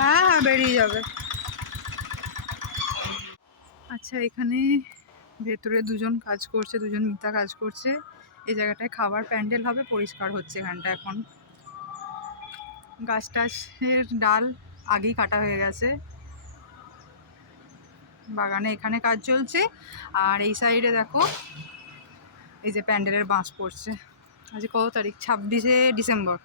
হ্যাঁ হ্যাঁ বেরিয়ে যাবে। আচ্ছা, এখানে ভেতরে দুজন কাজ করছে, দুজন মিতা কাজ করছে। এই জায়গাটায় খাবার প্যান্ডেল হবে, পরিষ্কার হচ্ছে এখানটা এখন। গাছ টাছের ডাল আগেই কাটা হয়ে গেছে। বাগানে এখানে কাজ চলছে। আর এই সাইডে দেখো এই যে প্যান্ডেলের বাঁশ পড়ছে। আজ কত তারিখ? 26শে December.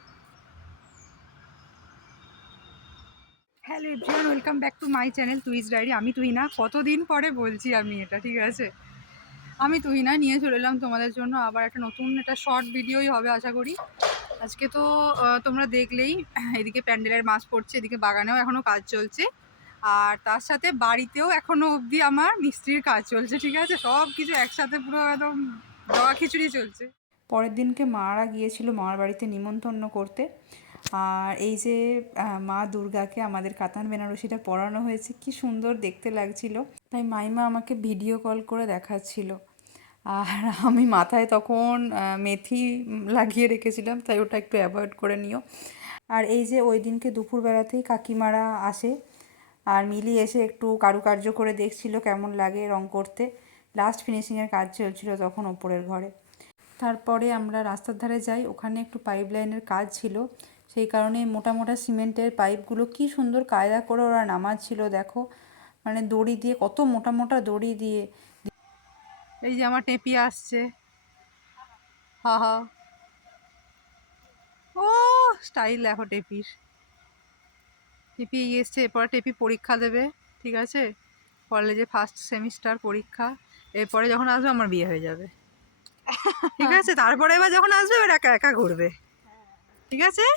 Hello everyone, welcome back to my channel Tuhi's diary. আমি তুহিনা, কতদিন পরে বলছি আমি এটা, ঠিক আছে? আমি তুহিনা নিয়ে চলে এলাম তোমাদের জন্য আবার একটা নতুন, একটা শর্ট ভিডিওই হবে আশা করি। আজকে তো তোমরা দেখলেই এদিকে প্যান্ডেলের বাঁশ পড়ছে, এদিকে বাগানেও এখনও কাজ চলছে, আর তার সাথে বাড়িতেও এখনও অবধি আমার মিস্ত্রির কাজ চলছে, ঠিক আছে? সব কিছু একসাথে পুরো একদম জগা খিচুড়ি চলছে। পরের দিনকে মারা গিয়েছিল মামার বাড়িতে নিমন্ত্রণ করতে। আর এই যে মা দুর্গাকে আমাদের কাতান বেনারসিটা পরানো হয়েছে, কি সুন্দর দেখতে লাগছিল। তাই মাইমা আমাকে ভিডিও কল করে দেখাচ্ছিল। আর আমি মাথায় তখন মেথি লাগিয়ে রেখেছিলাম, তাই ওটা একটু অ্যাভয়েড করে নিও। আর এই যে ওই দিনকে দুপুরবেলাতেই কাকিমারা আসে, আর মিলি এসে একটু কারুকার্য করে দেখছিল কেমন লাগে রং করতে। লাস্ট ফিনিশিংয়ের কাজ চলছিল তখন ওপরের ঘরে। তারপরে আমরা রাস্তার ধারে যাই, ওখানে একটু পাইপ লাইনের কাজ ছিল, সেই কারণে মোটা মোটা সিমেন্টের পাইপগুলো কি সুন্দর কায়দা করে ওরা নামাচ্ছিল দেখো, মানে দড়ি দিয়ে, কত মোটা মোটা দড়ি দিয়ে। এই যে আমার টেপি আসছে, হা হা, ও স্টাইল দেখো টেপির। টেপি এসছে, এরপরে টেপি পরীক্ষা দেবে, ঠিক আছে? কলেজে ফার্স্ট সেমিস্টার পরীক্ষা। এরপরে যখন আসবে আমার বিয়ে হয়ে যাবে, ঠিক আছে? তারপরে এবার যখন আসবে এবার একা একা ঘুরবে, ঠিক আছে?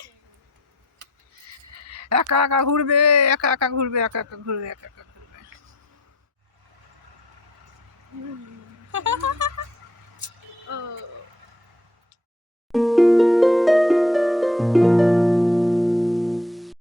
একা একা ঘুরবে, একা একা ঘুরবে, একা একা ঘুরবে, একা একা ঘুরবে।